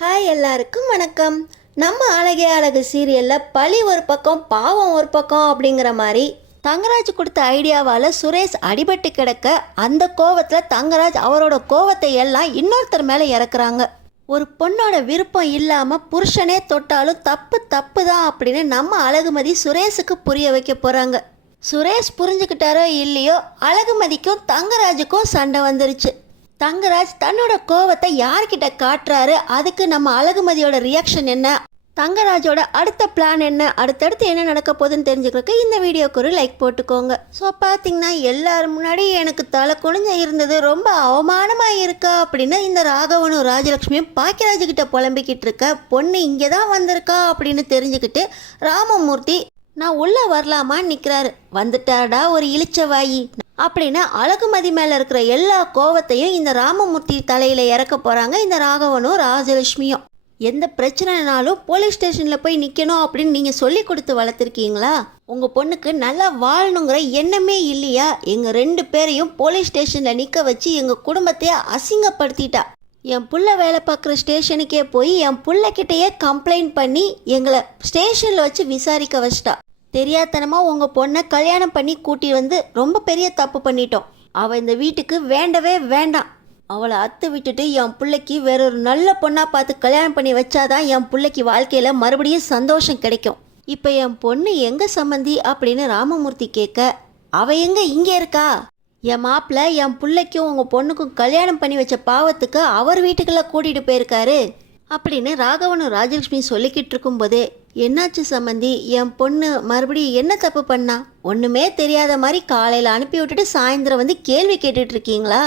Hi எல்லாருக்கும் வணக்கம். நம்ம அழகே அழகு சீரியலில் பழி ஒரு பக்கம் பாவம் ஒரு பக்கம் அப்படிங்கிற மாதிரி தங்கராஜ் கொடுத்த ஐடியாவால் சுரேஷ் அடிபட்டு கிடக்க அந்த கோவத்தில் தங்கராஜ் அவரோட கோவத்தை எல்லாம் இன்னொருத்தர் மேலே இறக்குறாங்க. ஒரு பொண்ணோட விருப்பம் இல்லாமல் புருஷனே தொட்டாலும் தப்பு தப்பு தான் அப்படின்னு நம்ம அழகுமதி சுரேஷுக்கு புரிய வைக்க போகிறாங்க. சுரேஷ் புரிஞ்சுக்கிட்டாரோ இல்லையோ அழகுமதிக்கும் தங்கராஜுக்கும் சண்டை வந்துருச்சு. தங்கராஜ் தன்னோட கோவத்தை யார்கிட்ட காட்டுறாரு, அதுக்கு நம்ம அழகுமதியோட ரியாக்ஷன் என்ன, தங்கராஜோட அடுத்த பிளான் என்ன, அடுத்தடுத்து என்ன நடக்க போகுதுன்னு தெரிஞ்சுக்கிறதுக்கு இந்த வீடியோக்கு ஒரு லைக் போட்டுக்கோங்க. ஸோ பார்த்தீங்கன்னா எல்லாரும் முன்னாடி எனக்கு தலை குனிஞ்ச இருந்தது ரொம்ப அவமானமாக இருக்கா அப்படின்னு இந்த ராகவனும் ராஜலட்சுமியும் பாக்கியராஜுக்கிட்ட புலம்பிக்கிட்டு இருக்க பொண்ணு இங்கே தான் வந்திருக்கா அப்படின்னு தெரிஞ்சுக்கிட்டு ராமமூர்த்தி நான் உள்ளே வரலாமான்னு நிற்கிறாரு. வந்துட்டாடா ஒரு இளிச்சவாயி அப்படின்னு அழகுமதி மேலே இருக்கிற எல்லா கோவத்தையும் இந்த ராமமூர்த்தி தலையில் இறக்க போகிறாங்க இந்த ராகவனும் ராஜலட்சுமியும். எந்த பிரச்சனைனாலும் போலீஸ் ஸ்டேஷனில் போய் நிற்கணும் அப்படின்னு நீங்கள் சொல்லி கொடுத்து வளர்த்துருக்கீங்களா? உங்கள் பொண்ணுக்கு நல்லா வாழணுங்கிற எண்ணமே இல்லையா? எங்கள் 2 பேரையும் போலீஸ் ஸ்டேஷனில் நிற்க வச்சு எங்கள் குடும்பத்தையே அசிங்கப்படுத்திட்டா. என் புள்ள வேலை பார்க்குற ஸ்டேஷனுக்கே போய் என் புள்ளக்கிட்டையே கம்ப்ளைண்ட் பண்ணி எங்களை ஸ்டேஷனில் வச்சு விசாரிக்க வச்சிட்டா. தெரியாதனமாக உங்கள் பொண்ணை கல்யாணம் பண்ணி கூட்டி வந்து ரொம்ப பெரிய தப்பு பண்ணிட்டோம். அவள் இந்த வீட்டுக்கு வேண்டவே வேண்டாம். அவளை அத்து விட்டுட்டு என் பிள்ளைக்கு வேறொரு நல்ல பொண்ணாக பார்த்து கல்யாணம் பண்ணி வச்சாதான் என் பிள்ளைக்கு வாழ்க்கையில் மறுபடியும் சந்தோஷம் கிடைக்கும். இப்போ என் பொண்ணு எங்கே சம்மந்தி அப்படின்னு ராமமூர்த்தி கேட்க, அவள் எங்கே இங்கே இருக்கா? என் மாப்பிள்ளை என் பிள்ளைக்கும் உங்கள் பொண்ணுக்கும் கல்யாணம் பண்ணி வச்ச பாவத்துக்கு அவர் வீட்டுக்குள்ளே கூட்டிகிட்டு போயிருக்காரு அப்படின்னு ராகவனும் ராஜலட்சுமி சொல்லிக்கிட்டு இருக்கும்போதே, என்னாச்சு சம்மந்தி, என் பொண்ணு மறுபடியும் என்ன தப்பு பண்ணா? ஒன்றுமே தெரியாத மாதிரி காலையில் அனுப்பி விட்டுட்டு சாயந்தரம் வந்து கேள்வி கேட்டுட்டு இருக்கீங்களா?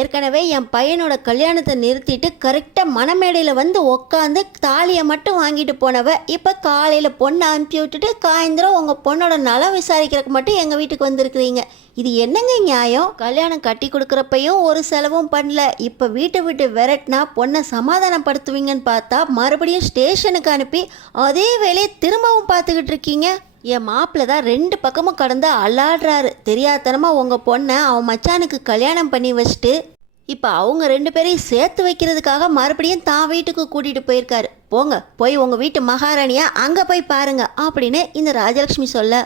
ஏற்கனவே என் பையனோட கல்யாணத்தை நிறுத்திட்டு கரெக்டாக மணமேடையில் வந்து உக்காந்து தாலியை மட்டும் வாங்கிட்டு போனவ இப்போ காலையில் பொண்ணை அனுப்பி விட்டுட்டு சாயந்தரம் உங்கள் பொண்ணோட நலம் விசாரிக்கிறதுக்கு மட்டும் எங்கள் வீட்டுக்கு வந்திருக்கிறீங்க. இது என்னங்க நியாயம்? கல்யாணம் கட்டி கொடுக்குறப்பையும் ஒரு செலவும் பண்ணல, இப்போ வீட்டை விட்டு விரட்டினா பொண்ணை சமாதானப்படுத்துவீங்கன்னு பார்த்தா மறுபடியும் ஸ்டேஷனுக்கு அனுப்பி அதே வேலையை திரும்பவும் பார்த்துக்கிட்டு இருக்கீங்க. என் மாப்பிள்ளை தான் 2 பக்கமும் கடந்து அல்லாடுறாரு. தெரியாதனமாக உங்கள் பொண்ணை அவன் மச்சானுக்கு கல்யாணம் பண்ணி வச்சுட்டு இப்போ அவங்க 2 பேரையும் சேர்த்து வைக்கிறதுக்காக மறுபடியும் தான் வீட்டுக்கு கூட்டிகிட்டு போயிருக்காரு. போங்க போய் உங்கள் வீட்டு மகாராணியா அங்கே போய் பாருங்க அப்படின்னு இந்த ராஜலட்சுமி சொல்ல,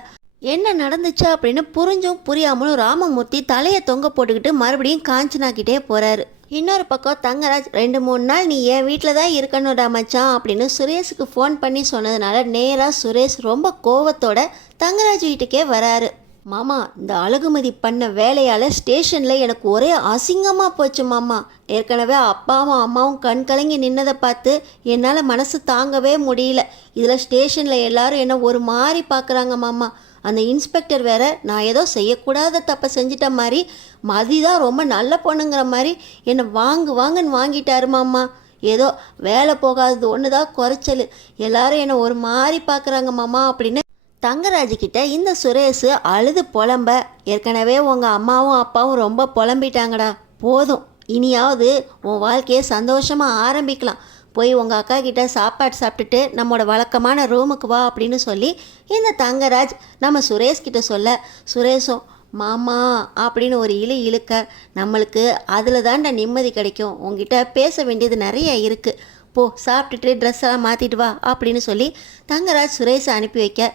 என்ன நடந்துச்சு அப்படின்னு புரிஞ்சும் புரியாமலும் ராமமூர்த்தி தலையை தொங்க போட்டுக்கிட்டு மறுபடியும் காஞ்சனாக்கிட்டே போகிறாரு. இன்னொரு பக்கம் தங்கராஜ் 2-3 நாள் நீ என் வீட்டில் தான் இருக்கணும்டா மச்சான் அப்படின்னு சுரேஷுக்கு ஃபோன் பண்ணி சொன்னதுனால நேராக சுரேஷ் ரொம்ப கோவத்தோட தங்கராஜ் வீட்டுக்கே வராரு. மாமா, இந்த அழகுமதி பண்ண வேலையால் ஸ்டேஷனில் எனக்கு ஒரே அசிங்கமாக போச்சு மாமா. ஏற்கனவே அப்பாவும் அம்மாவும் கண் கலங்கி நின்னதை பார்த்து என்னால் மனசு தாங்கவே முடியல. இதில் ஸ்டேஷனில் எல்லாரும் என்ன ஒரு மாதிரி பார்க்குறாங்க மாமா. அந்த இன்ஸ்பெக்டர் வேற நான் ஏதோ செய்யக்கூடாத தப்பை செஞ்சிட்ட மாதிரி மதி தான் ரொம்ப நல்ல பொண்ணுங்கிற மாதிரி என்னை வாங்குன்னு வாங்கிட்டாரு மாமா. ஏதோ வேலை போகாதது ஒன்று தான் குறைச்சல், எல்லாரும் என்னை ஒரு மாதிரி பார்க்குறாங்க மாமா அப்படின்னு தங்கராஜுக்கிட்ட இந்த சுரேஷ் அழுது புலம்ப, ஏற்கனவே உங்கள் அம்மாவும் அப்பாவும் ரொம்ப புலம்பிட்டாங்கடா, போதும் இனியாவது உன் வாழ்க்கையை சந்தோஷமாக ஆரம்பிக்கலாம். போய் உங்கள் அக்கா கிட்ட சாப்பாடு சாப்பிட்டுட்டு நம்மளோட வழக்கமான ரூமுக்கு வா அப்படின்னு சொல்லி இந்த தங்கராஜ் நம்ம சுரேஷ்கிட்ட சொல்ல, சுரேஷும் மாமா அப்படின்னு ஒரு இழுக்க, நம்மளுக்கு அதில் தான்டா நிம்மதி கிடைக்கும், உங்ககிட்ட பேச வேண்டியது நிறைய இருக்குது, போ சாப்பிட்டுட்டு ட்ரெஸ் எல்லாம் மாற்றிட்டு வா அப்படின்னு சொல்லி தங்கராஜ் சுரேஷை அனுப்பி வைக்க,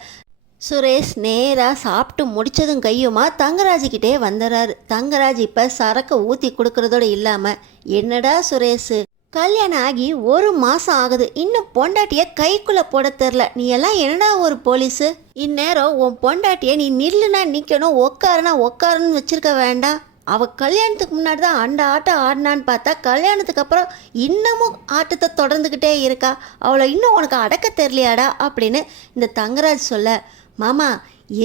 சுரேஷ் நேராக சாப்பிட்டு முடித்ததும் கையுமா தங்கராஜுக்கிட்டே வந்துடுறாரு. தங்கராஜ் இப்போ சரக்கு ஊற்றி கொடுக்கறதோடு இல்லாமல், என்னடா சுரேஷ், கல்யாணம் ஆகி 1 மாதம் ஆகுது, இன்னும் பொண்டாட்டியை கைக்குள்ளே போட தெரில, நீ எல்லாம் என்னடா ஒரு போலீஸு? இந்நேரம் உன் பொண்டாட்டியை நீ நில்லுனா நிற்கணும், உக்காருனா உக்காருன்னு வச்சுருக்க வேண்டாம். அவள் கல்யாணத்துக்கு முன்னாடி தான் அந்த ஆட்டம் ஆடினான்னு பார்த்தா கல்யாணத்துக்கு அப்புறம் இன்னமும் ஆட்டத்தை தொடர்ந்துக்கிட்டே இருக்கா. அவளை இன்னும் உனக்கு அடக்க தெரியலையாடா அப்படின்னு இந்த தங்கராஜ் சொல்ல, மாமா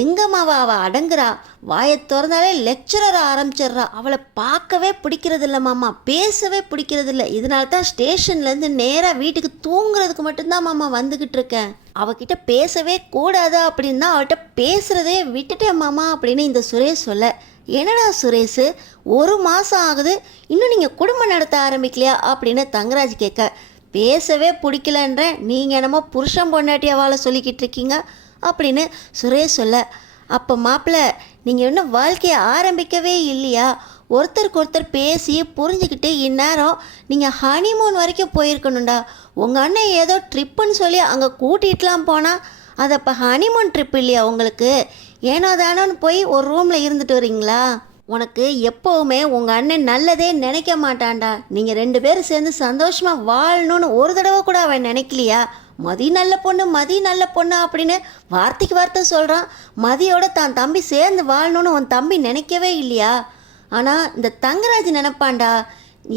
எங்கம்மாவா அவள் அடங்குறா, வாயை திறந்தாலே லெக்சரர் ஆரம்பிச்சிட்றா, அவளை பார்க்கவே பிடிக்கிறதில்ல மாமா, பேசவே பிடிக்கிறதில்ல. இதனால தான் ஸ்டேஷன்லேருந்து நேராக வீட்டுக்கு தூங்குறதுக்கு மட்டும்தான் மாமா வந்துக்கிட்டு இருக்கேன். அவகிட்ட பேசவே கூடாதா அப்படின்னு தான் அவள்கிட்ட பேசுகிறதே விட்டுட்டேன் மாமா அப்படின்னு இந்த சுரேஷ் சொல்ல, என்னடா சுரேஷ் 1 மாதம் ஆகுது இன்னும் நீங்கள் குடும்பம் நடத்த ஆரம்பிக்கலையா அப்படின்னு தங்கராஜ் கேட்க, பேசவே பிடிக்கலன்ற நீங்கள் என்னமோ புருஷன் பொண்டாட்டி அவளை சொல்லிக்கிட்டு இருக்கீங்க அப்படின்னு சுரேஷ் சொல்ல, அப்போ மாப்பிள்ளை நீங்கள் இன்னும் வாழ்க்கையை ஆரம்பிக்கவே இல்லையா? ஒருத்தருக்கு ஒருத்தர் பேசி புரிஞ்சுக்கிட்டு இந்நேரம் நீங்கள் ஹனிமூன் வரைக்கும் போயிருக்கணும்டா. உங்கள் அண்ணன் ஏதோ ட்ரிப்புன்னு சொல்லி அங்கே கூட்டிகிட்டுலாம் போனால் அது அப்போ ஹனிமூன் ட்ரிப் இல்லையா உங்களுக்கு? ஏனோ தானோன்னு போய் ஒரு ரூமில் இருந்துட்டு வரீங்களா? உனக்கு எப்போவுமே உங்கள் அண்ணன் நல்லதே நினைக்க மாட்டான்டா. நீங்கள் 2 பேரும் சேர்ந்து சந்தோஷமாக வாழணும்னு ஒரு தடவை கூட அவன் நினைக்கலையா? மதி நல்ல பொண்ணு, மதி நல்ல பொண்ணு அப்படின்னு வார்த்தைக்கு வார்த்தை சொல்கிறான். மதியோட தான் தம்பி சேர்ந்து வாழணும்னு உன் தம்பி நினைக்கவே இல்லையா? ஆனால் இந்த தங்கராஜ் நினைப்பான்டா,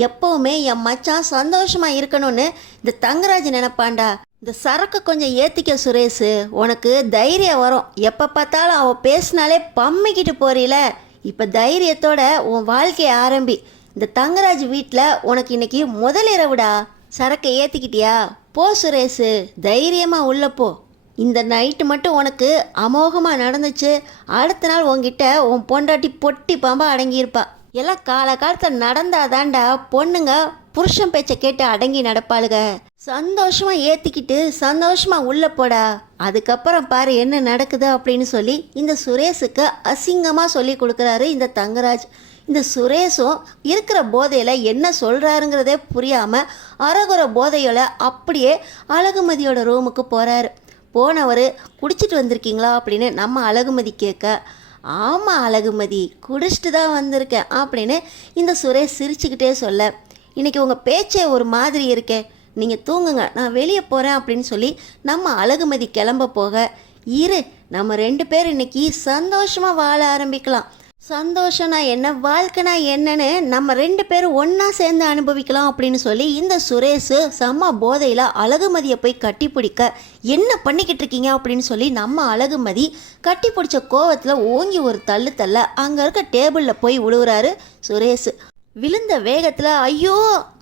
எப்போவுமே என் மச்சான் சந்தோஷமாக இருக்கணும்னு இந்த தங்கராஜ் நினைப்பான்டா. இந்த சரக்கு கொஞ்சம் ஏற்றிக்க சுரேஷு, உனக்கு தைரியம் வரும். எப்போ பார்த்தாலும் அவள் பேசினாலே பம்மிக்கிட்டு போறீல. இப்போ தைரியத்தோட உன் வாழ்க்கையை ஆரம்பி. இந்த தங்கராஜ் வீட்டில் உனக்கு இன்னைக்கு முதலிரவுடா. சரக்கை ஏற்றிக்கிட்டியா? போ சுரேஷு, தைரியமாக உள்ள போ. இந்த நைட்டு மட்டும் உனக்கு அமோகமாக நடந்துச்சு. அடுத்த நாள் உன்கிட்ட உன் பொண்டாட்டி பொட்டி பாம்பா அடங்கியிருப்பா. எல்லாம் காலத்தில் நடந்தாதான்டா பொண்ணுங்க புருஷன் பேச்சை கேட்டு அடங்கி நடப்பாளுக. சந்தோஷமாக ஏற்றிக்கிட்டு சந்தோஷமாக உள்ளே போடா. அதுக்கப்புறம் பாரு என்ன நடக்குது அப்படின்னு சொல்லி இந்த சுரேஷுக்கு அசிங்கமாக சொல்லி கொடுக்குறாரு இந்த தங்கராஜ். இந்த சுரேஷும் இருக்கிற போதையில் என்ன சொல்கிறாருங்கிறதே புரியாமல் அரகுற போதையோட அப்படியே அழகுமதியோட ரூமுக்கு போகிறாரு. போனவர் குடிச்சிட்டு வந்திருக்கீங்களா அப்படின்னு நம்ம அழகுமதி கேட்க, ஆமாம் அழகுமதி, குடிச்சிட்டு தான் வந்திருக்கேன் அப்படின்னு இந்த சுரேஷ் சிரிச்சுக்கிட்டே சொல்ல, இன்றைக்கி உங்கள் பேச்சே ஒரு மாதிரி இருக்கே, நீங்கள் தூங்குங்க, நான் வெளியே போகிறேன் அப்படின்னு சொல்லி நம்ம அழகுமதி கிளம்ப போக, இரு நம்ம 2 பேர் இன்றைக்கி சந்தோஷமாக வாழ ஆரம்பிக்கலாம். சந்தோஷம்னா என்ன, வாழ்க்கைனா என்னன்னு நம்ம 2 பேரும் ஒன்றா சேர்ந்து அனுபவிக்கலாம் அப்படின்னு சொல்லி இந்த சுரேஷ் செம்ம போதையில் அழகுமதியை போய் கட்டி பிடிக்க, என்ன பண்ணிக்கிட்டு இருக்கீங்க அப்படின்னு சொல்லி நம்ம அழகுமதி கட்டி பிடிச்ச கோவத்தில் ஓங்கி ஒரு தள்ளு தள்ள அங்கே இருக்க டேபிளில் போய் விழுவுறாரு சுரேஷ். விழுந்த வேகத்தில் ஐயோ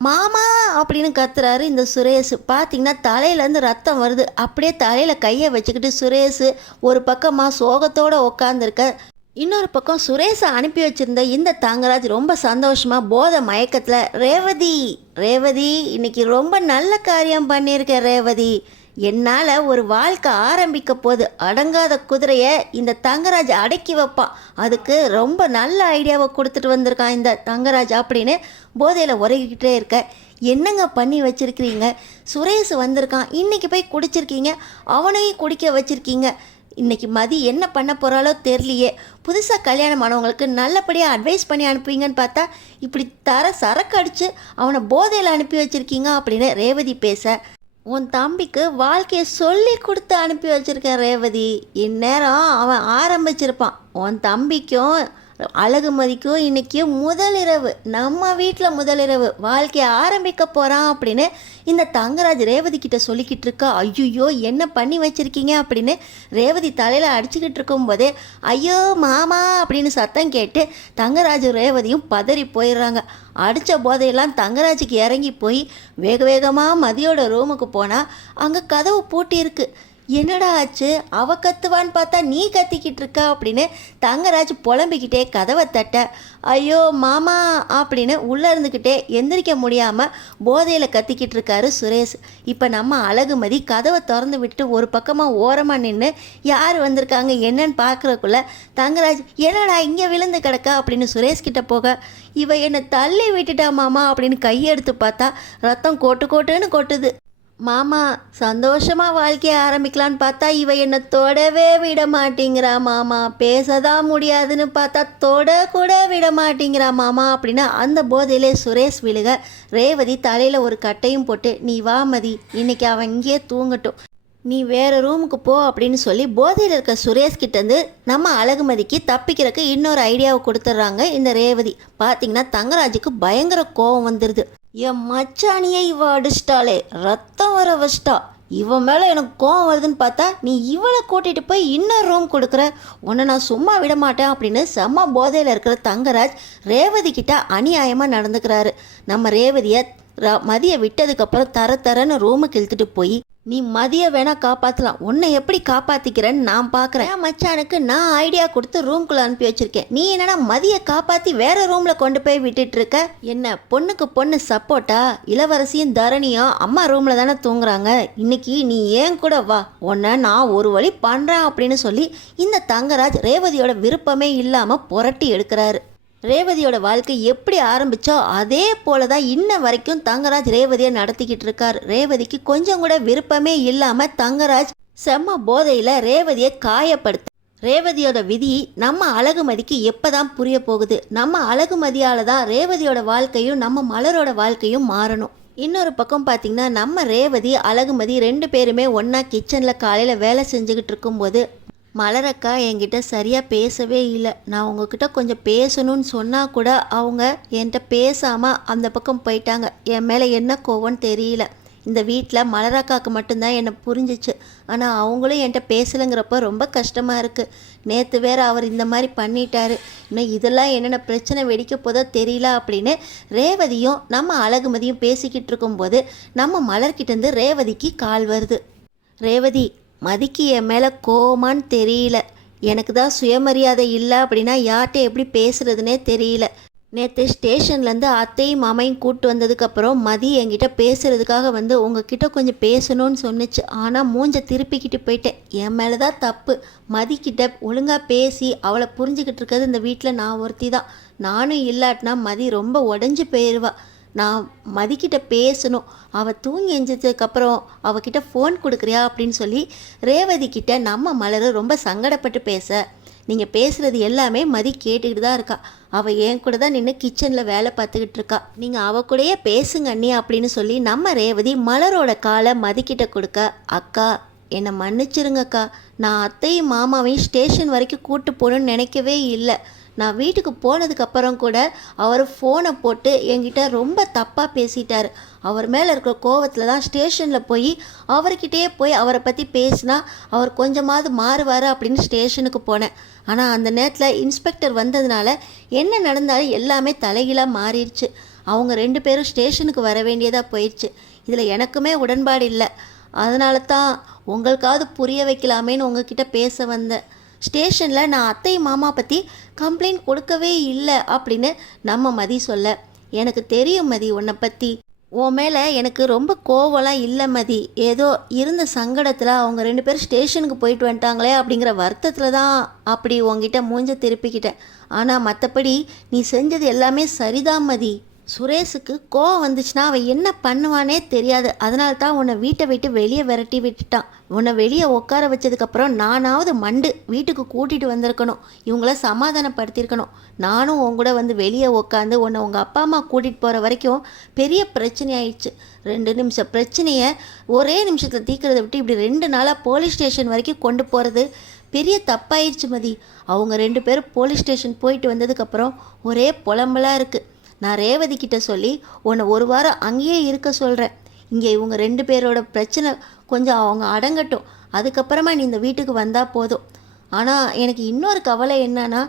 மாமா அப்படின்னு கத்துறாரு இந்த சுரேஷ். பார்த்தீங்கன்னா தலையிலேருந்து ரத்தம் வருது. அப்படியே தலையில் கையை வச்சுக்கிட்டு சுரேஷ் ஒரு பக்கமாக சோகத்தோடு உக்காந்துருக்க, இன்னொரு பக்கம் சுரேஷை அனுப்பி வச்சிருந்த இந்த தங்கராஜ் ரொம்ப சந்தோஷமாக போதை மயக்கத்தில், ரேவதி ரேவதி இன்னைக்கு ரொம்ப நல்ல காரியம் பண்ணியிருக்க ரேவதி, என்னால் ஒரு வாழ்க்கை ஆரம்பிக்க போது, அடங்காத குதிரையை இந்த தங்கராஜ் அடக்கி வைப்பான், அதுக்கு ரொம்ப நல்ல ஐடியாவை கொடுத்துட்டு வந்திருக்கான் இந்த தங்கராஜ் அப்படின்னு போதையில் உறங்கிக்கிட்டே இருக்க, என்னங்க பண்ணி வச்சுருக்கிறீங்க? சுரேஷ் வந்திருக்கான், இன்றைக்கி போய் குடிச்சிருக்கீங்க, அவனையும் குடிக்க வச்சுருக்கீங்க. இன்றைக்கி மதி என்ன பண்ண போகிறாலோ தெரியலையே. புதுசாக கல்யாணம் ஆனவங்களுக்கு நல்லபடியாக அட்வைஸ் பண்ணி அனுப்புவீங்கன்னு பார்த்தா இப்படி சரக்கு அடித்து அவனை போதையில் அனுப்பி வச்சுருக்கீங்க அப்படின்னு ரேவதி பேச, உன் தம்பிக்கு வாழ்க்கையை சொல்லி கொடுத்து அனுப்பி வச்சுருக்கேன் ரேவதி, இந்நேரம் அவன் ஆரம்பிச்சிருப்பான். உன் தம்பிக்கும் அழகுமதிக்கும் இன்றைக்கி முதலிரவு, நம்ம வீட்டில் முதலிரவு, வாழ்க்கையை ஆரம்பிக்க போகிறான் அப்படின்னு இந்த தங்கராஜ் ரேவதி கிட்ட சொல்லிக்கிட்டு இருக்கா. ஐயோ என்ன பண்ணி வச்சுருக்கீங்க அப்படின்னு ரேவதி தலையில் அடிச்சுக்கிட்டு இருக்கும்போதே ஐயோ மாமா அப்படின்னு சத்தம் கேட்டு தங்கராஜ் ரேவதியும் பதறி போயிடுறாங்க. அடித்த போதையெல்லாம் தங்கராஜுக்கு இறங்கி போய் வேக வேகமாக மதியோட ரூமுக்கு போனால் அங்கே கதவு பூட்டி இருக்கு. என்னடா ஆச்சு, அவ கத்துவான்னு பார்த்தா நீ கத்திக்கிட்டு இருக்க அப்படின்னு தங்கராஜ் புலம்பிக்கிட்டே கதவை தட்ட, ஐயோ மாமா அப்படின்னு உள்ளே இருந்துக்கிட்டே எந்திரிக்க முடியாமல் போதையில் கத்திக்கிட்டு இருக்காரு சுரேஷ். இப்போ நம்ம அழகுமதி கதவை திறந்து விட்டு ஒரு பக்கமாக ஓரமாக நின்று யார் வந்திருக்காங்க என்னன்னு பார்க்குறக்குள்ள தங்கராஜ் என்னடா இங்கே விழுந்து கிடக்க அப்படின்னு சுரேஷ் கிட்ட போக, இவ என்னை தள்ளி விட்டுட்டா மாமா அப்படின்னு கையெடுத்து பார்த்தா ரத்தம் கொட்டு கொட்டுன்னு கொட்டுது. மாமா சந்தோஷமாக வாழ்க்கையை ஆரம்பிக்கலான்னு பார்த்தா இவ என்னை தொடவே விட மாட்டேங்கிறா மாமா, பேசதான் முடியாதுன்னு பார்த்தா தொட கூட விட மாட்டேங்கிறா மாமா அப்படின்னு அந்த போதையிலே சுரேஷ் விழுக, ரேவதி தலையில் ஒரு கட்டையும் போட்டு, நீ வா மதி, இன்னைக்கு அவன் இங்கேயே தூங்கட்டும், நீ வேறு ரூமுக்கு போ அப்படின்னு சொல்லி போதையில் இருக்க சுரேஷ் கிட்டேருந்து நம்ம அழகுமதிக்கு தப்பிக்கிறதுக்கு இன்னொரு ஐடியாவை கொடுத்துட்றாங்க இந்த ரேவதி. பார்த்தீங்கன்னா தங்கராஜுக்கு பயங்கர கோபம் வந்துடுது. என் மச்சானியை இவ அடிச்சிட்டாலே, ரத்தம் வர வச்சிட்டா, இவன் மேலே எனக்கு கோவம் வருதுன்னு பார்த்தா நீ இவளை கூட்டிகிட்டு போய் இன்னொரு ரூம் கொடுக்குற, உன்னை நான் சும்மா விட மாட்டேன் அப்படின்னு செம்ம போதையில் இருக்கிற தங்கராஜ் ரேவதி கிட்ட அநியாயமாக நடந்துக்கிறாரு. நம்ம ரேவதியை மதியை விட்டதுக்கப்புறம் தரன்னு ரூமுக்கு இழுத்துட்டு போய் நீ மதியை வேணா காப்பாற்றலாம், உன்னை எப்படி காப்பாற்றிக்கிறேன்னு நான் பார்க்குறேன். மச்சானுக்கு நான் ஐடியா கொடுத்து ரூம்குள்ளே அனுப்பி வச்சுருக்கேன். நீ என்னன்னா மதியை காப்பாற்றி வேற ரூமில் கொண்டு போய் விட்டுட்டு இருக்க. என்ன பொண்ணுக்கு பொண்ணு சப்போர்ட்டா? இளவரசியும் தரணியும் அம்மா ரூமில் தானே தூங்குறாங்க. இன்னைக்கு நீ ஏன் கூட வா, உன்னை நான் ஒரு வழி பண்ணுறேன் அப்படின்னு சொல்லி இந்த தங்கராஜ் ரேவதியோட விருப்பமே இல்லாமல் புரட்டி எடுக்கிறாரு. ரேவதியோட வாழ்க்கை எப்படி ஆரம்பித்தோ அதே போல தான் இன்ன வரைக்கும் தங்கராஜ் ரேவதியை நடத்திக்கிட்டு இருக்கார். ரேவதிக்கு கொஞ்சம் கூட விருப்பமே இல்லாமல் தங்கராஜ் செம்ம போதையில் ரேவதியை காயப்படுத்த. ரேவதியோட விதி நம்ம அழகுமதிக்கு எப்போ தான் புரிய போகுது? நம்ம அழகுமதியால் தான் ரேவதியோட வாழ்க்கையும் நம்ம மலரோட வாழ்க்கையும் மாறணும். இன்னொரு பக்கம் பார்த்திங்கன்னா நம்ம ரேவதி அழகுமதி 2 பேருமே ஒன்றா கிச்சனில் காலையில் வேலை செஞ்சுக்கிட்டு இருக்கும்போது மலரக்கா என்கிட்ட சரியாக பேசவே இல்லை. நான் உங்ககிட்ட கொஞ்சம் பேசணும்னு சொன்னால் கூட அவங்க என்கிட்ட பேசாமல் அந்த பக்கம் போயிட்டாங்க. என் மேலே என்ன கோவம்னு தெரியல. இந்த வீட்டில் மலரக்காவுக்கு மட்டும்தான் என்னை புரிஞ்சிச்சு. ஆனால் அவங்களும் என்கிட்ட பேசலைங்கிறப்ப ரொம்ப கஷ்டமாக இருக்குது. நேற்று வேறு அவர் இந்த மாதிரி பண்ணிட்டாரு. இன்னும் இதெல்லாம் என்னென்ன பிரச்சனை வெடிக்க போதோ தெரியல அப்படின்னு ரேவதியும் நம்ம அழகுமதியும் பேசிக்கிட்டு இருக்கும்போது நம்ம மலர்கிட்டேருந்து ரேவதிக்கு கால் வருது. ரேவதி, மதிக்கு என் மேலே கோவமான்னு தெரியல. எனக்கு தான் சுயமரியாதை இல்லை அப்படின்னா யார்கிட்ட எப்படி பேசுகிறதுனே தெரியல. நேற்று ஸ்டேஷன்லேருந்து அத்தையும் மாமையும் கூப்பிட்டு வந்ததுக்கப்புறம் மதி என்கிட்ட பேசுகிறதுக்காக வந்து உங்ககிட்ட கொஞ்சம் பேசணும்னு சொன்னிச்சு. ஆனால் மூஞ்ச திருப்பிக்கிட்டு போயிட்டேன். என் மேலே தான் தப்பு. மதிக்கிட்ட ஒழுங்காக பேசி அவளை புரிஞ்சுக்கிட்டு இருக்கிறது இந்த வீட்டில் நான் ஒருத்தி தான். நானும் இல்லாட்டினா மதி ரொம்ப உடஞ்சி போயிடுவா. நான் மதிக்கிட்ட பேசணும். அவள் தூங்கி எஞ்சதுக்கப்புறம் அவகிட்ட ஃபோன் கொடுக்குறியா அப்படின்னு சொல்லி ரேவதி கிட்ட நம்ம மலர் ரொம்ப சங்கடப்பட்டு பேச, நீங்கள் பேசுகிறது எல்லாமே மதி கேட்டுக்கிட்டு தான் இருக்கா. அவள் என் கூட தான் நின்று கிச்சனில் வேலை பார்த்துக்கிட்டு இருக்கா. நீங்கள் அவ கூடயே பேசுங்க அண்ணி அப்படின்னு சொல்லி நம்ம ரேவதி மலரோட காலை மதிக்கிட்ட கொடுக்க, அக்கா என்னை மன்னிச்சிருங்கக்கா, நான் அத்தையும் மாமாவையும் ஸ்டேஷன் வரைக்கும் கூப்பிட்டு போகணுன்னு நினைக்கவே இல்லை. நான் வீட்டுக்கு போனதுக்கப்புறம் கூட அவர் ஃபோனை போட்டு என்கிட்ட ரொம்ப தப்பாக பேசிட்டார். அவர் மேலே இருக்கிற கோவத்தில் தான் ஸ்டேஷனில் போய் அவர்கிட்டயே போய் அவரை பற்றி பேசினா அவர் கொஞ்சமாவது மாறுவார் அப்படின்னு ஸ்டேஷனுக்கு போனேன். ஆனால் அந்த நேரத்தில் இன்ஸ்பெக்டர் வந்ததுனால என்ன நடந்தாலும் எல்லாமே தலைகீழாக மாறிடுச்சு. அவங்க 2 பேரும் ஸ்டேஷனுக்கு வர வேண்டியதாக போயிடுச்சு. இதில் எனக்குமே உடன்பாடு இல்லை. அதனால தான் உங்களுக்காவது புரிய வைக்கலாமேன்னு உங்ககிட்ட பேச வந்தேன். ஸ்டேஷனில் நான் அத்தை மாமா பற்றி கம்ப்ளைண்ட் கொடுக்கவே இல்லை அப்படின்னு நம்ம மதி சொல்ல, எனக்கு தெரியும் மதி உன்னை பற்றி. உன் மேலே எனக்கு ரொம்ப கோவம்லாம் இல்லை மதி. ஏதோ இருந்த சங்கடத்தில் அவங்க 2 பேரும் ஸ்டேஷனுக்கு போயிட்டு வந்துட்டாங்களே அப்படிங்கிற வருத்தத்தில் தான் அப்படி உங்ககிட்ட மூஞ்ச திருப்பிக்கிட்டேன். ஆனால் மற்றபடி நீ செஞ்சது எல்லாமே சரிதான் மதி. சுரேஷுக்கு கோவம் வந்துச்சுன்னா அவன் என்ன பண்ணுவானே தெரியாது. அதனால தான் உன்னை வீட்டை விட்டு வெளியே விரட்டி விட்டுட்டான். உன்னை வெளியே உட்கார வச்சதுக்கப்புறம் நானாவது மண்டு வீட்டுக்கு கூட்டிகிட்டு வந்திருக்கணும், இவங்கள சமாதானப்படுத்தியிருக்கணும். நானும் உன் கூட வந்து வெளியே உட்காந்து உன்னை உங்கள் அப்பா அம்மா கூட்டிகிட்டு போகிற வரைக்கும் பெரிய பிரச்சனை ஆயிடுச்சு. 2 நிமிஷம் பிரச்சனையை ஒரே நிமிஷத்தில் தீக்கிறத விட்டு இப்படி 2 நாளாக போலீஸ் ஸ்டேஷன் வரைக்கும் கொண்டு போகிறது பெரிய தப்பாயிடுச்சு மதி. அவங்க 2 பேரும் போலீஸ் ஸ்டேஷன் போயிட்டு வந்ததுக்கப்புறம் ஒரே புலம்பலாக இருக்குது. நான் ரேவதி கிட்ட சொல்லி உன்னை 1 வாரம் அங்கேயே இருக்க சொல்கிறேன். இங்கே இவங்க 2 பேரோட பிரச்சனை கொஞ்சம் அவங்க அடங்கட்டும், அதுக்கப்புறமா நீ இந்த வீட்டுக்கு வந்தால் போதும். ஆனால் எனக்கு இன்னொரு கவலை என்னன்னா,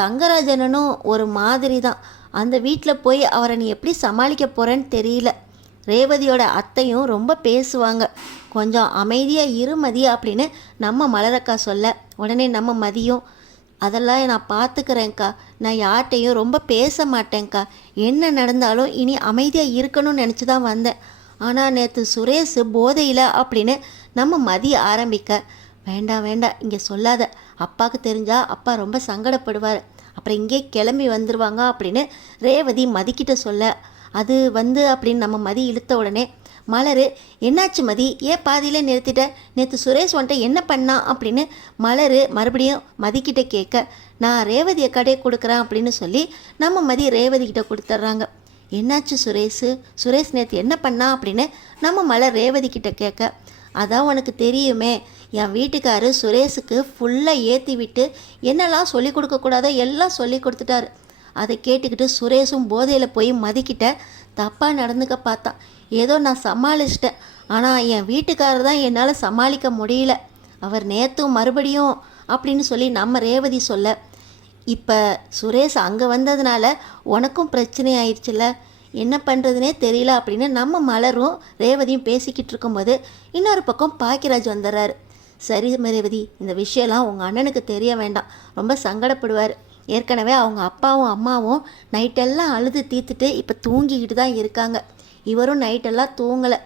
தங்கராஜனும் ஒரு மாதிரி தான். அந்த வீட்டில் போய் அவரை நீ எப்படி சமாளிக்க போகிறேன்னு தெரியல. ரேவதியோட அத்தையும் ரொம்ப பேசுவாங்க. கொஞ்சம் அமைதியாக இருமதி அப்படின்னு நம்ம மலரக்கா சொல்ல, உடனே நம்ம மதியும் அதெல்லாம் நான் பார்த்துக்கிறேன்க்கா, நான் யார்கிட்டையும் ரொம்ப பேச மாட்டேங்க்கா, என்ன நடந்தாலும் இனி அமைதியாக இருக்கணும்னு நினச்சி தான் வந்தேன். ஆனால் நேற்று சுரேஷ் போதையில் அப்படின்னு நம்ம மதிய ஆரம்பிக்க, வேண்டாம் வேண்டாம் இங்கே சொல்லாத, அப்பாவுக்கு தெரிஞ்சால் அப்பா ரொம்ப சங்கடப்படுவார், அப்புறம் இங்கே கிளம்பி வந்துடுவாங்க அப்படின்னு ரேவதி மதிக்கிட்ட சொல்ல, அது அப்படின்னு நம்ம மதி இழுத்த உடனே மலர், என்னாச்சு மதி, ஏன் பாதியில் நிறுத்திட்ட, நேற்று சுரேஷ் வந்துட்டு என்ன பண்ணா அப்படின்னு மலர் மறுபடியும் மதிக்கிட்ட கேட்க, நான் ரேவதியை கடையை கொடுக்குறேன் அப்படின்னு சொல்லி நம்ம மதி ரேவதி கிட்ட கொடுத்துட்றாங்க. என்னாச்சு சுரேஷ் நேற்று என்ன பண்ணா அப்படின்னு நம்ம மலர் ரேவதி கிட்ட கேட்க, அதான் உனக்கு தெரியுமே, என் வீட்டுக்காரு சுரேஷுக்கு ஃபுல்லாக ஏற்றி விட்டு என்னெல்லாம் சொல்லி கொடுக்கக்கூடாதோ எல்லாம் சொல்லி கொடுத்துட்டாரு. அதை கேட்டுக்கிட்டு சுரேஷும் போதையில் போய் மதிக்கிட்ட தப்பாக நடந்துக்க பார்த்தான். ஏதோ நான் சமாளிச்சிட்டேன், ஆனால் என் வீட்டுக்காரர் தான் என்னால் சமாளிக்க முடியல. அவர் நேற்றும் மறுபடியும் அப்படின்னு சொல்லி நம்ம ரேவதி சொல்ல, இப்போ சுரேஷ் அங்கே வந்ததுனால உனக்கும் பிரச்சனை ஆயிடுச்சுல்ல, என்ன பண்ணுறதுனே தெரியல அப்படின்னு நம்ம மலரும் ரேவதியும் பேசிக்கிட்டு இருக்கும்போது இன்னொரு பக்கம் பாக்கியராஜ் வந்துடுறாரு. சரி ரேவதி, இந்த விஷயம்லாம் உங்கள் அண்ணனுக்கு தெரிய வேண்டாம், ரொம்ப சங்கடப்படுவார். ஏற்கனவே அவங்க அப்பாவும் அம்மாவும் நைட்டெல்லாம் அழுது தீர்த்துட்டு இப்போ தூங்கிக்கிட்டு தான் இருக்காங்க. இவரும் நைட்டெல்லாம் தூங்கலை,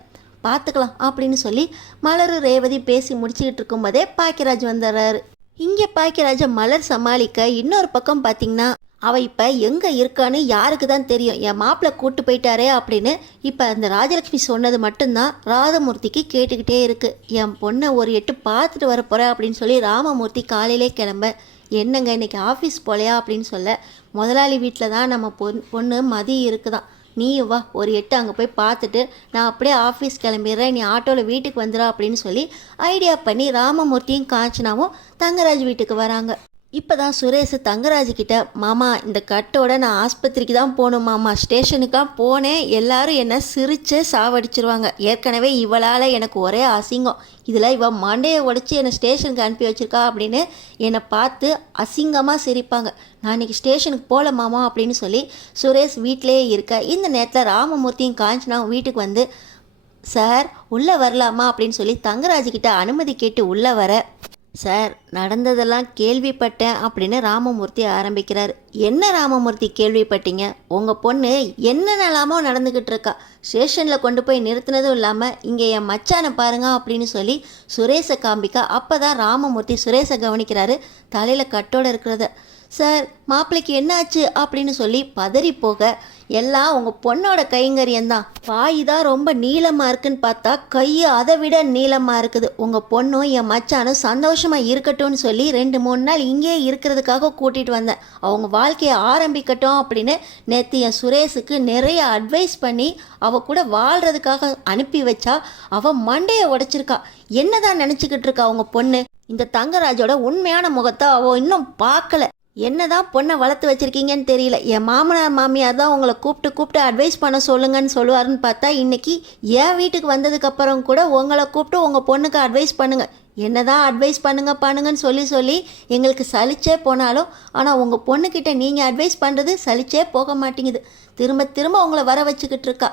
பார்த்துக்கலாம் அப்படின்னு சொல்லி மலரும் ரேவதி பேசி முடிச்சுக்கிட்டு இருக்கும்போதே பாக்கியராஜ் வந்துடுறாரு. இங்கே பாக்கியராஜை மலர் சமாளிக்க இன்னொரு பக்கம் பார்த்திங்கன்னா அவள் இப்போ எங்கே இருக்கான்னு யாருக்கு தான் தெரியும், என் மாப்பிள்ளை கூட்டு போயிட்டாரே அப்படின்னு இப்போ அந்த ராஜலக்ஷ்மி சொன்னது மட்டும்தான் ராதமூர்த்திக்கு கேட்டுக்கிட்டே இருக்குது. என் பொண்ணை ஒரு எட்டு பார்த்துட்டு வர போகிறேன் அப்படின்னு சொல்லி ராமமூர்த்தி காலையிலே கிளம்ப, என்னங்க இன்றைக்கி ஆஃபீஸ் போலையா அப்படின்னு சொல்ல, முதலாளி வீட்டில் தான் நம்ம பொண்ணு மதி இருக்குதான், நீயும் வா ஒரு எட்டு அங்கே போய் பார்த்துட்டு நான் அப்படியே ஆஃபீஸ் கிளம்பிடுறேன், நீ ஆட்டோவில் வீட்டுக்கு வந்துடா அப்படின்னு சொல்லி ஐடியா பண்ணி ராமமூர்த்தியும் காஞ்சனாவும் தங்கராஜ் வீட்டுக்கு வராங்க. இப்போ தான் சுரேஷ் தங்கராஜ்கிட்ட, மாமா இந்த கட்டோட நான் ஆஸ்பத்திரிக்கு தான் போகணும் மாமா, ஸ்டேஷனுக்காக போனேன், எல்லாரும் என்னை சிரித்து சாவடிச்சிருவாங்க, ஏற்கனவே இவளால் எனக்கு ஒரே அசிங்கம், இதில் இவள் மண்டையை உடச்சி என்னை ஸ்டேஷனுக்கு அனுப்பி வச்சிருக்கா அப்படின்னு என்னை பார்த்து அசிங்கமாக சிரிப்பாங்க, நான் இன்றைக்கி ஸ்டேஷனுக்கு போகல மாமா அப்படின்னு சொல்லி சுரேஷ் வீட்டிலே இருக்க இந்த நேரத்தில் ராமமூர்த்தியும் காஞ்சனாவும் வீட்டுக்கு வந்து, சார் உள்ளே வரலாமா அப்படின்னு சொல்லி தங்கராஜ்கிட்ட அனுமதி கேட்டு உள்ளே வர, சார் நடந்ததெல்லாம் கேள்விப்பட்டேன் அப்படின்னு ராமமூர்த்தி ஆரம்பிக்கிறார். என்ன ராமமூர்த்தி கேள்விப்பட்டீங்க? உங்கள் பொண்ணு என்னென்னலாமோ நடந்துக்கிட்டு இருக்கா, ஸ்டேஷனில் கொண்டு போய் நிறுத்தினதும் இல்லாமல் இங்கே என் மச்சானை பாருங்க அப்படின்னு சொல்லி சுரேஷை காண்பிக்க, அப்போ தான் ராமமூர்த்தி சுரேஷை கவனிக்கிறாரு தலையில் கட்டோடு இருக்கிறத. சார் மாப்பிள்ளைக்கு என்னாச்சு அப்படின்னு சொல்லி பதறி போக, எல்லாம் உங்கள் பொண்ணோட கைங்கரியம்தான், வாய் தான் ரொம்ப நீளமாக இருக்குன்னு பார்த்தா கையை அதை விட நீளமாக இருக்குது, உங்கள் பொண்ணும் என் மச்சானும் சந்தோஷமாக இருக்கட்டும்னு சொல்லி 2-3 நாள் இங்கேயே இருக்கிறதுக்காக கூட்டிகிட்டு வந்தேன், அவங்க வாழ்க்கையை ஆரம்பிக்கட்டும் அப்படின்னு நேற்று என் சுரேஷுக்கு நிறைய அட்வைஸ் பண்ணி அவள் கூட வாழ்கிறதுக்காக அனுப்பி வச்சா அவள் மண்டையை உடைச்சிருக்கா, என்னதான் நினச்சிக்கிட்டு இருக்கா உங்கள் பொண்ணு, இந்த தங்கராஜோட உண்மையான முகத்தை அவள் இன்னும் பார்க்கல, என்னதான் பொண்ணை வளர்த்து வச்சுருக்கீங்கன்னு தெரியல, என் மாமனார் மாமியார் தான் உங்களை கூப்பிட்டு அட்வைஸ் பண்ண சொல்லுங்கன்னு சொல்லுவாருன்னு பார்த்தா இன்றைக்கி என் வீட்டுக்கு வந்ததுக்கப்புறம் கூட உங்களை கூப்பிட்டு உங்கள் பொண்ணுக்கு அட்வைஸ் பண்ணுங்கள், என்னதான் அட்வைஸ் பண்ணுங்கன்னு சொல்லி எங்களுக்கு சலிச்சே போனாலும், ஆனால் உங்கள் பொண்ணுக்கிட்ட நீங்கள் அட்வைஸ் பண்ணுறது சலிச்சே போக மாட்டேங்குது, திரும்ப உங்களை வர வச்சுக்கிட்டு இருக்கா,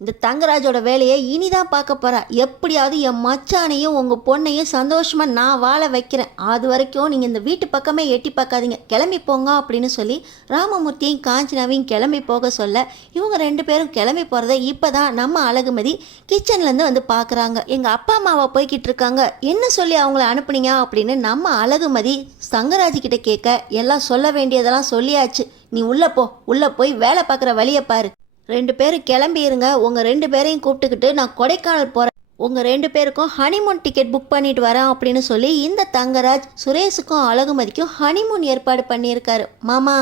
இந்த தங்கராஜோட வேலையை இனிதான் பார்க்க போகிறா, எப்படியாவது என் மச்சானையும் உங்கள் பொண்ணையும் சந்தோஷமாக நான் வாழ வைக்கிறேன், அது வரைக்கும் நீங்கள் இந்த வீட்டு பக்கமே எட்டி பார்க்காதீங்க, கிளம்பி போங்க அப்படின்னு சொல்லி ராமமூர்த்தியும் காஞ்சனாவையும் கிளம்பி போக சொல்ல, இவங்க 2 பேரும் கிளம்பி போகிறத இப்போ தான் நம்ம அழகுமதி கிச்சன்லேருந்து வந்து பார்க்குறாங்க. எங்கள் அப்பா அம்மாவை போய்கிட்டு இருக்காங்க, என்ன சொல்லி அவங்கள அனுப்புனீங்க அப்படின்னு நம்ம அழகுமதி தங்கராஜ்கிட்ட கேட்க, எல்லாம் சொல்ல வேண்டியதெல்லாம் சொல்லியாச்சு, நீ உள்ளே போய் வேலை பார்க்குற வழியை பாரு, 2 பேரும் கிளம்பிடுங்க, உங்கள் 2 பேரையும் கூப்பிட்டுக்கிட்டு நான் கொடைக்கானல் போகிறேன், உங்கள் 2 பேருக்கும் ஹனிமூன் டிக்கெட் புக் பண்ணிட்டு வரேன் அப்படின்னு சொல்லி இந்த தங்கராஜ் சுரேஷுக்கும் அழகுமதிக்கும் ஹனிமூன் ஏற்பாடு பண்ணியிருக்காரு. மாமா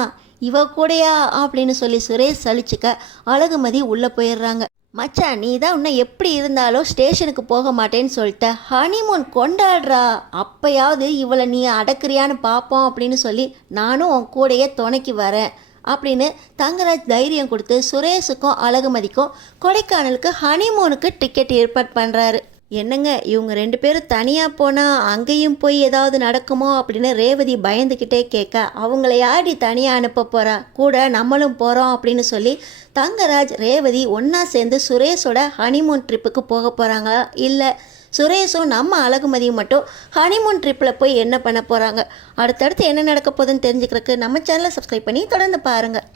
இவ கூடையா அப்படின்னு சொல்லி சுரேஷ் சலிச்சுக்க அழகுமதி உள்ளே போயிடுறாங்க. மச்சான் நீ தான் இன்னும் எப்படி இருந்தாலும் ஸ்டேஷனுக்கு போக மாட்டேன்னு சொல்லிட்ட, ஹனிமூன் கொண்டாடுறா, அப்போயாவது இவளை நீ அடக்குறியான்னு பார்ப்போம் அப்படின்னு சொல்லி நானும் உன் கூடையே துணைக்கு வரேன் அப்படின்னு தங்கராஜ் தைரியம் கொடுத்து சுரேஷுக்கும் அழகுமதிக்கும் கொடைக்கானலுக்கு ஹனிமூனுக்கு டிக்கெட் ஏற்பாடு பண்ணுறாரு. என்னங்க இவங்க 2 பேரும் தனியாக போனால் அங்கேயும் போய் ஏதாவது நடக்குமோ அப்படின்னு ரேவதி பயந்துக்கிட்டே கேட்க, அவங்கள யாடி தனியாக அனுப்ப போகிறா, கூட நம்மளும் போகிறோம் அப்படின்னு சொல்லி தங்கராஜ் ரேவதி ஒன்றா சேர்ந்து சுரேஷோட ஹனிமூன் ட்ரிப்புக்கு போக போகிறாங்களா, இல்லை சுரேஷும் நம்ம அழகுமதியும் மட்டும் ஹனிமூன் ட்ரிப்பில் போய் என்ன பண்ண போகிறாங்க, அடுத்தடுத்து என்ன நடக்க போகுதுன்னு தெரிஞ்சுக்கிறதுக்கு நம்ம சேனலை சப்ஸ்கிரைப் பண்ணி தொடர்ந்து பாருங்கள்.